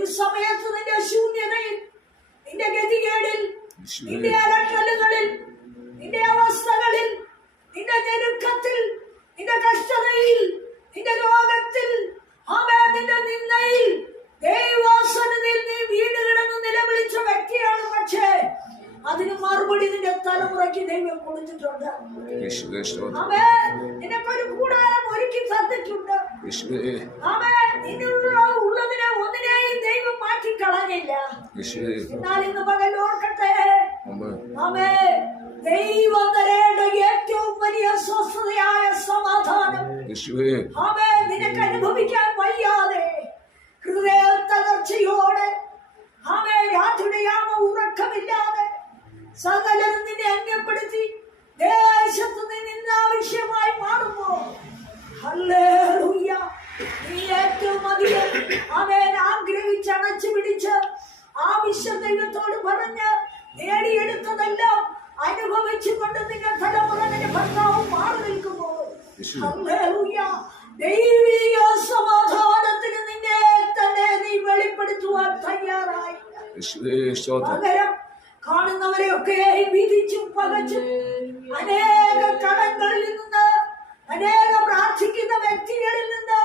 ഒരു സമയത്ത് നിന്റെ ശൂന്യതയിൽ, നിന്റെ ഗതികേടിൽ, നിന്റെ അലട്ടലുകളിൽ, നിന്റെ അവസ്ഥകളിൽ, നിന്റെ ഞെരുക്കത്തിൽ, നിന്റെ കഷ്ടതയിൽ, നിന്റെ രോഗത്തിൽ, നിന്റെ നിന്ദയിൽ, ദൈവാസനത്തിൽ നീ വീട് കിടന്ന് നിലവിളിച്ച വ്യക്തിയാണ്. പക്ഷേ അതിന് മറുപടി നിന്റെ തലമുറയ്ക്ക് ദൈവം കൊടുത്തിട്ടുണ്ട്. നിനക്കൊരു കൂടാരം ഒരുക്കി തന്നിട്ടുണ്ട്. ഉള്ളതിനെ ഒന്നിനെയും ദൈവം മാറ്റിക്കളഞ്ഞില്ല. എന്നാൽ ഇന്ന് പകൽ ഓർക്കട്ടെ, ദൈവം തരേണ്ട ഏറ്റവും വലിയ സ്വസ്ഥതയായ സമാധാനം നിനക്ക് അനുഭവിക്കാൻ വയ്യാതെ ഹൃദയ തകർച്ചയോടെ രാത്രിയാമ ഉറക്കമില്ലാതെ സകലരും നിന്നെ അന്യപ്പെടുത്തി ദേശത്ത് നിന്ന് ആവശ്യമായി മാറുമ്പോ ഹല്ലേലൂയ, നീ ഏറ്റവും അധികം ആഗ്രഹിച്ച് അണച്ചു പിടിച്ച് ആവശ്യം ദൈവത്തോട് പറഞ്ഞ് നേടിയെടുത്തതെല്ലാം അനുഭവിച്ചുകൊണ്ട് നിന്റെ തലമുറ നിന്റെ ഭർത്താവും മാറി നിൽക്കുമ്പോൾ ഹല്ലേലൂയ, ദൈവിക സമാധാനത്തിന് നിന്നെ തന്നെ നീ വെളിപ്പെടുത്തുവാൻ തയ്യാറായി. പകരം കാണുന്നവരെയൊക്കെ വിധിച്ചും പകച്ചും അനേക കടങ്ങളിൽ നിന്ന്, അനേക പ്രാർത്ഥിക്കുന്ന വ്യക്തികളിൽ നിന്ന്,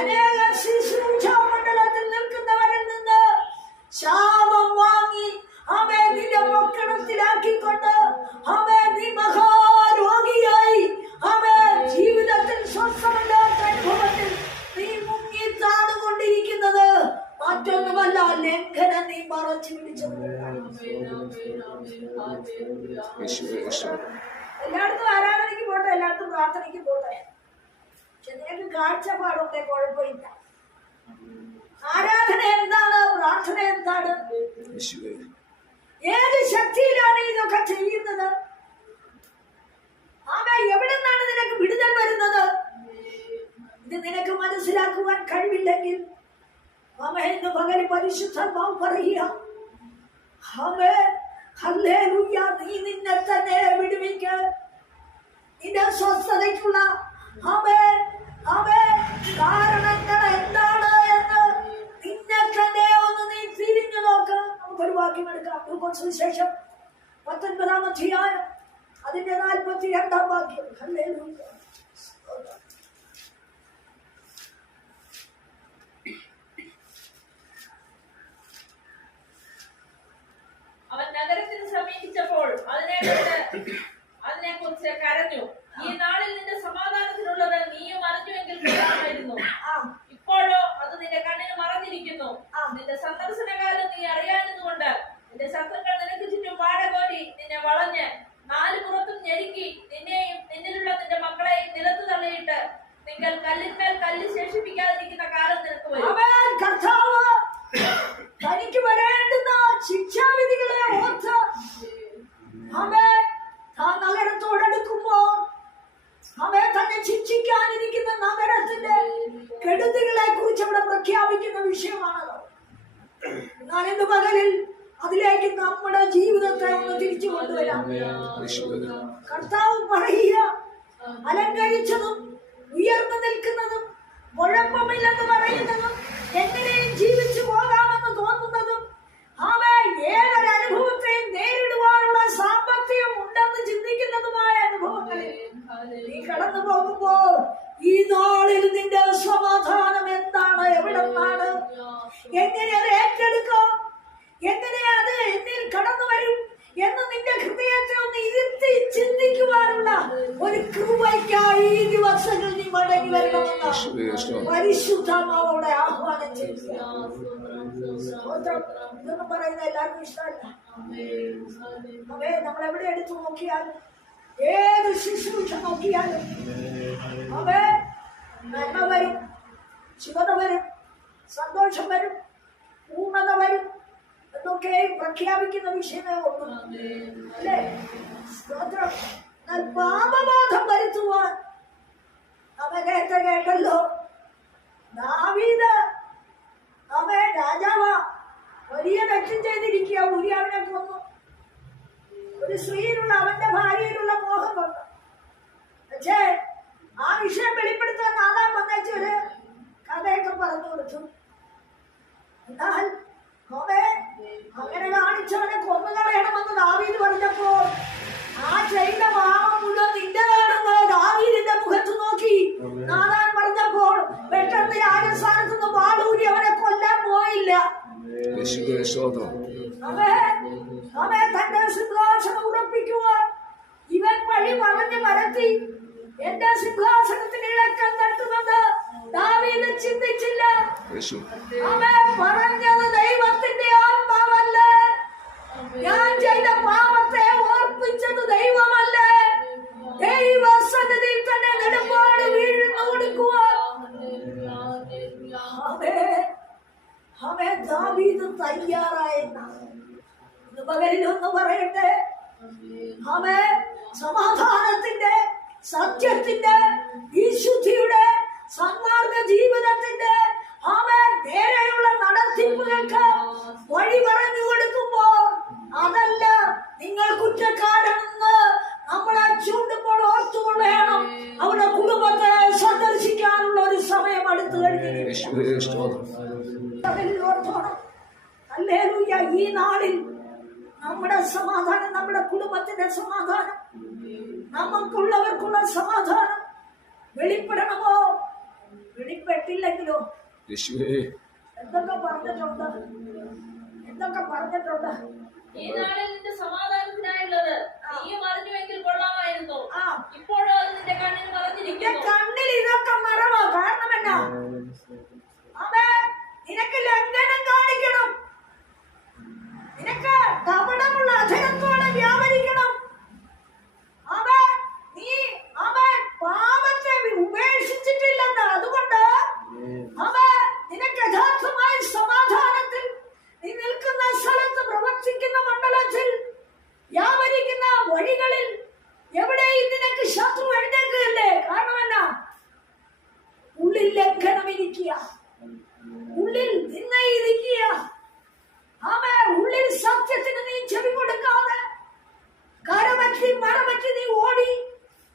അനേക ശുശ്രൂഷാ മണ്ഡലത്തിൽ നിൽക്കുന്നവരിൽ നിന്ന് ശാപം വാങ്ങി നിന്റെ മക്കളത്തിലാക്കിക്കൊണ്ട് നീ മഹാരോഗിയായി ജീവിതത്തിൽ സ്വസ്ഥമല്ലാത്ത അനുഭവത്തിൽ നീ മുങ്ങി താണുകൊണ്ടിരിക്കുന്നത് മറ്റൊന്നുമല്ല, ലംഘനം നീ മറച്ചു പിടിച്ചത്. എല്ലായിടത്തും ആരാധനയ്ക്ക് പോട്ടെ, എല്ലായിടത്തും പ്രാർത്ഥനയ്ക്ക് പോട്ടെ, പക്ഷെ നിനക്ക് കാഴ്ചപ്പാടുണ്ടേ കുഴപ്പമില്ല. ആരാധന എന്താണ്? പ്രാർത്ഥന എന്താണ്? ഏത് ശക്തിയിലാണ് ഇതൊക്കെ ചെയ്യുന്നത്? എവിടെ നിന്നാണ് നിനക്ക് വിടുതൽ വരുന്നത്? ഇത് നിനക്ക് മനസ്സിലാക്കുവാൻ കഴിവില്ലെങ്കിൽ ഇന്ന് പകൽ പരിശുദ്ധാത്മാവ് പറയുക, ഹല്ലേലൂയ, നീ നിന്നെ തന്നെ വിടുവിക്ക. നിന്റെ സ്വസ്ഥതയ്ക്കുള്ള കാരണങ്ങൾ എന്താണ് എന്ന് നിന്നെ തന്നെ ഒന്ന് നീ തിരിഞ്ഞു നോക്ക്. നമുക്കൊരു വാക്യം എടുക്കാം. സുവിശേഷം 19-ാം അധ്യായം അതിന്റെ 42-ാം വാക്യം. ഹല്ലേലൂയ. അവൻ നഗരത്തിന് സമീപിച്ചപ്പോൾ അതിനെക്കുറിച്ച് കരഞ്ഞു. ഈ നാളിൽ നിന്റെ സമാധാനത്തിനുള്ളത് നീയും അറിഞ്ഞുവെങ്കിൽ കൊള്ളാമായിരുന്നു. ഇപ്പോഴോ അത് നിന്റെ കണ്ണിന് മറഞ്ഞിരിക്കുന്നു. നിന്റെ സന്ദർശനകാലം നീ അറിയാഞ്ഞതുകൊണ്ട് നിന്റെ ശത്രുക്കൾ നിനക്ക് ചുറ്റും വാടകോരി നിന്നെ വളഞ്ഞ് 4 പുറത്തും ഞെരുക്കി നിന്നെയും നിന്നിലുള്ള നിന്റെ മക്കളെയും നിലത്തു തള്ളിയിട്ട് നിങ്ങൾ കല്ലിന്മേൽ കല്ല് ശേഷിപ്പിക്കാതിരിക്കുന്ന കാലം നിനക്ക് വരും. തനിക്ക് വരേണ്ടുന്ന ശിക്ഷാവിധികളെ ഓർത്ത് നഗരത്തോടടുക്കുമ്പോൾ തന്നെ ശിക്ഷിക്കാനിരിക്കുന്ന നഗരത്തിന്റെ കെടുതികളെ കുറിച്ച് അവിടെ പ്രഖ്യാപിക്കുന്ന വിഷയമാണല്ലോ. എന്നാൽ ഇന്ന് പകലിൽ അതിലേക്ക് നമ്മുടെ ജീവിതത്തെ ഒന്ന് തിരിച്ചു കൊണ്ടുവരാം. കർത്താവ് പറയുക, അലങ്കരിച്ചതും ഉയർന്നു നിൽക്കുന്നതും കുഴപ്പമില്ലെന്ന് പറയുന്നതും എങ്ങനെയും ജീവിച്ചു പോകാമെന്ന് തോന്നുന്നതും ഏതൊരനുഭവത്തെയും നേരിടുവാനുള്ള സാമ്പത്തികം ഉണ്ടെന്ന് ചിന്തിക്കുന്നതുമായ അനുഭവങ്ങളിൽ നീ കടന്നു പോകുമ്പോൾ ഈ നാളിൽ നിന്റെ സമാധാനം എന്താണ്? എവിടെ നിന്നാണ്? എങ്ങനെ അത് ഏറ്റെടുക്കാം? എങ്ങനെ അത് എന്നിൽ കടന്നു വരും എന്ന് നിന്റെ ഹൃദയത്തെ ഒന്ന് ഇരുത്തി ചിന്തിക്കുവാനുള്ള ഒരു കൃപയ്ക്കായി ഈ ദിവസങ്ങൾ നീ മടങ്ങി വരണമെന്ന് പരിശുദ്ധാത്മാവോടെ ആഹ്വാനം ചെയ്യുക. ഇതൊന്നും പറയുന്ന എല്ലാവർക്കും ഇഷ്ടമല്ല. നമ്മളെവിടെ എടുത്തു നോക്കിയാലും, ഏത് ശുശ്രൂഷ നോക്കിയാലും നന്മ വരും, ശുഭത വരും, സന്തോഷം വരും, പൂർണ്ണത വരും എന്നൊക്കെ പ്രഖ്യാപിക്കുന്ന വിഷയമേ ഉള്ളൂ, അല്ലേ? സ്തോത്രം. എന്നാൽ പാപബോധം വരുത്തുവാൻ നേരത്തെ കേട്ടല്ലോ, ദാവീദ് രാജാവാ, വലിയ തെറ്റും ചെയ്തിരിക്കുക. ഊരിയാവിനെ കൊന്നു. ഒരു സ്ത്രീയിലുള്ള അവന്റെ ഭാര്യയിലുള്ള മോഹം കൊണ്ട്. പക്ഷേ ആ വിഷയം വെളിപ്പെടുത്താൻ നാദാം വന്നൊരു കഥയൊക്കെ പറഞ്ഞു കൊടുത്തു. എന്നാൽ അങ്ങനെ കാണിച്ചവനെ കൊന്നുകളയണമെന്ന് ദാവീദ് പറഞ്ഞപ്പോൾ ആ ചെയ്ത പാപം മുഴുവൻ നിന്റെതാണെന്ന് ദാവീദിന്റെ മുഖത്ത് നോക്കി നാഥാൻ പറഞ്ഞപ്പോൾ പെട്ടെന്ന് രാജസ്ഥാനത്ത് നിന്ന് വാളൂരി അവനെ കൊല്ലാൻ പോയില്ല. അവൻ തന്റെ സിംഹാസനം ഉറപ്പിക്കുവാൻ ഇവൻ വഴി പറഞ്ഞു വരത്തി എന്റെ സിംഹാസനത്തിന് ഇളക്കം തട്ടുമെന്ന് ദാവീദ് ചിന്തിച്ചില്ല. അവൻ പറഞ്ഞത് ദൈവത്തിന്റെ ആത്മാവല്ലേ, ഞാൻ ചെയ്ത പാപത്തെ ഓർപ്പിച്ചത് ദൈവമല്ലേ, ദൈവസന്നിധിയിൽ തന്നെ നെടുമ്പാട് വീഴുന്നു കൊടുക്കുവാൻ അവൻ ദാവീദ് തയ്യാറായെന്നാണ്. പകലിലൊന്ന് പറയട്ടെ, അവൻ സമാധാനത്തിന്റെ, സത്യത്തിന്റെ, വിശുദ്ധിയുടെ, സന്മാർഗ ജീവിതത്തിന്റെ അവൻ നേരെയുള്ള നടത്തിപ്പുകൾക്ക് വഴി പറഞ്ഞു കൊടുക്കുമ്പോൾ അതല്ല നിങ്ങൾ കുറ്റക്കാരെന്ന് നമ്മളെ ചൂണ്ടുമ്പോൾ ഓർത്തുകൊള്ളണം. അവരുടെ കുടുംബത്തെ സന്ദർശിക്കാനുള്ള ഒരു സമയം അടുത്തു കഴിഞ്ഞിരിക്കുന്നു. ഹല്ലേലൂയ. ഈ നാളിൽ നമ്മുടെ സമാധാനം, നമ്മുടെ കുടുംബത്തിന്റെ സമാധാനം, നമുക്കുള്ളവർക്കുള്ള സമാധാനം വെളിപ്പെടണമോ? വെളിപ്പെട്ടില്ലെങ്കിലോ എന്തൊക്കെ പറഞ്ഞിട്ടുണ്ട്, എന്തൊക്കെ പറഞ്ഞിട്ടുണ്ട്. ഈ നാളിൽ നിന്റെ സമാധാനത്തിനായുള്ളത് നീയും അറിഞ്ഞുവെങ്കിൽ കൊള്ളാമായിരുന്നു. ഇപ്പോഴോ അത് നിന്റെ കണ്ണിന് മറഞ്ഞിരിക്കുന്നു. കണ്ണിൽ ഇതൊക്കെ മറവാ. കാരണം എന്നാ? നിനക്ക് ലംഘനം കാണിക്കണം, നിനക്ക് കപടമുള്ള അധരത്തോടെ വ്യാപരിക്കണം. നീ പാപത്തെ ഉപേക്ഷിച്ചിട്ടില്ലെന്ന്. അതുകൊണ്ട് നിനക്ക് യഥാർത്ഥമായ സമാധാനത്തിൽ നീ നിൽക്കുന്ന സ്ഥലത്ത്, പ്രവർത്തിക്കുന്ന മണ്ഡലത്തിൽ, വ്യാപരിക്കുന്ന വഴികളിൽ എവിടെയും നിനക്ക് ശത്രു എഴുന്നേൽക്കുകയല്ലേ. കാരണം എന്നാ? ഉള്ളിൽ ലംഘനം ഇരിക്കുക, ഉള്ളിൽ നിന്നയിരിക്കുക. ഉള്ളിൽ സത്യത്തിന് നീ ചെവി കൊടുക്കാതെ കരമറ്റി മറമറ്റി നീ ഓടി,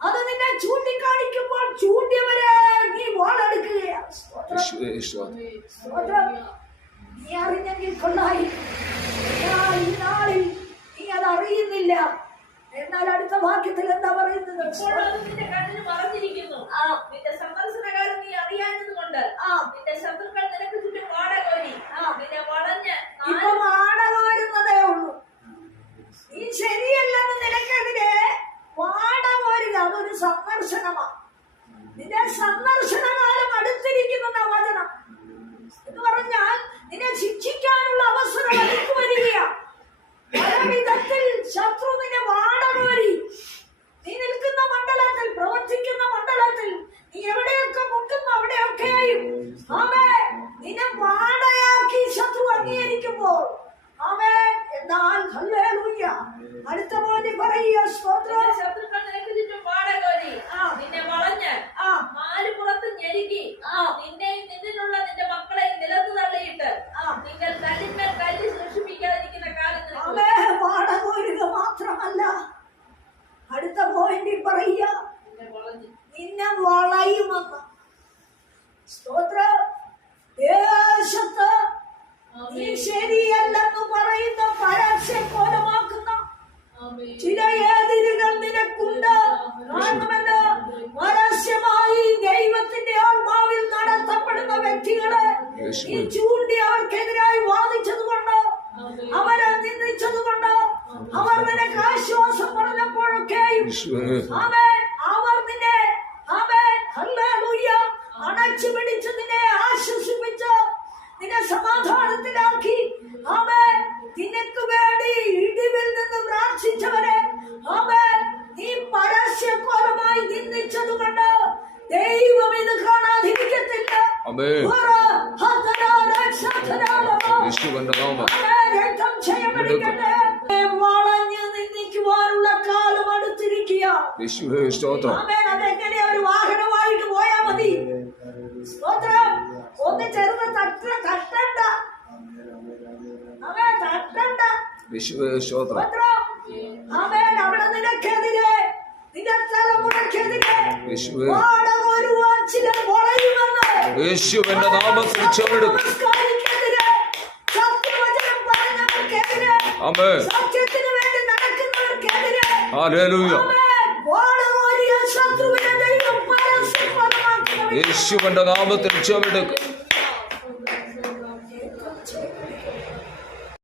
അത് നിന്നെ ചൂണ്ടിക്കാണിക്കുമ്പോൾ ചൂണ്ടിയവരെ നീ വാളെടുക്കുകയാണ്. നീ അറിഞ്ഞെങ്കിൽ കൊള്ളായി. ഈ നാളിൽ നീ അത് അറിയുന്നില്ല. എന്നാൽ അടുത്ത വാക്യത്തിൽ എന്താ പറയുന്നത്? നിന്റെ കണ്ണിന് മറഞ്ഞിരിക്കുന്നു. നിന്റെ സന്ദർശനകാലം നീ അറിയാഞ്ഞത് കൊണ്ട് നിന്റെ ശത്രുക്കൾ നിനക്ക് ചുറ്റും വാടകോരി നിന്നെ വളഞ്ഞ് ഇപ്പൊ വാടകോരുന്നതേ ഉള്ളൂ. നീ ശരിയല്ലെന്ന് നിനക്കെതിരെ വാടകോരുക, അതൊരു സന്ദർശനമാണ്. നിന്റെ സന്ദർശനകാലം അടുത്തിരിക്കുന്ന വചനം എന്ന് പറഞ്ഞാൽ നിന്നെ ശിക്ഷിക്കാനുള്ള അവസരം അടുത്തു വരികയാണ്. പല വിധത്തിൽ ശത്രു നിന്നെ വാടകോരി, നീ നിൽക്കുന്ന മണ്ഡലത്തിൽ, പ്രവർത്തിക്കുന്ന മണ്ഡലത്തിൽ, നീ എവിടെയൊക്കെ മുട്ടുന്നു അവിടെയൊക്കെയും നിന്നെ വാടയാക്കി ശത്രു അംഗീകരിക്കുമ്പോൾ എന്നാൽ ഹല്ലേലൂയ. അടുത്ത പോയിന്റ് പറയുക. ശത്രുക്കൾ നിനക്ക് ചുറ്റും വാടകോരി നിന്നെ വളഞ്ഞ് നാലുപുറത്ത് ഞെരുക്കി നിന്നെയും നിന്നിലുള്ള നിന്റെ മക്കളെയും നിലത്ത് തള്ളിയിട്ട് നിങ്ങൾ കല്ലിന്മേൽ കല്ല് സൂക്ഷിപ്പിക്കാതിരിക്കുന്ന കാലത്ത് വാടകോരുക മാത്രമല്ല, അടുത്ത പോയിന്റ് പറയുക, നിന്നെ വളയുമെന്ന്. സ്തോത്രം. ദേശത്ത് നീ ശരിയല്ലെന്ന് പറയുന്ന പരസ്യക്കോലമാക്കുന്ന ചില എതിരുകൾ നിനക്കുണ്ട്. കാരണമല്ല, പരസ്യമായി ദൈവത്തിന്റെ ആത്മാവിൽ നടത്തപ്പെടുന്ന വ്യക്തികളെ നീ ചൂണ്ടി അവർക്കെതിരായി വാദിച്ചതുകൊണ്ട്, അവരെ നിന്ദിച്ചതുകൊണ്ട്, അവർ നിനക്ക് ആശ്വാസം പറഞ്ഞപ്പോഴൊക്കെയും അവർ നിന്നെ അണച്ചു പിടിച്ച് നിന്നെ ആശ്വസിപ്പിച്ച് നിന്നെ സമാധാനത്തിലാക്കി നിനക്ക് വേണ്ടി ഇടിവിൽ നിന്ന് പ്രാർത്ഥിച്ചവരെ നീ പരസ്യക്കോലമായി നിന്ദിച്ചതുകൊണ്ട് ദൈവം ഇത് കാണാതിരിക്കത്തില്ല. വളഞ്ഞ് നിന്ദിക്കുവാനുള്ള കാലം അടുത്തിരിക്കുക. അതെങ്ങനെ ഒരു വാഹനമായിട്ട് പോയാ മതി. സ്തോത്രം. ഒന്ന് ചെറുത് തട്ടണ്ട, അവിടെ നിനക്കെതിരെ, നിന്റെ തലമുറക്കെതിരെ വാടകോരുവാൻ ചിലർ വളയുമെന്ന് യേശുവിന്റെ നാമത്തിൽ ചൊല്ലുക. ആമേൻ. സത്യത്തിന് വേണ്ടി നടക്കുന്നവർക്കെതിരെ ഹല്ലേലൂയ. ആമേൻ. വാളോരിയ ശത്രുവിനെ ദൈവം പരസ്യമാക്കി യേശുവിന്റെ നാമത്തിൽ ചെവിടുക്കും.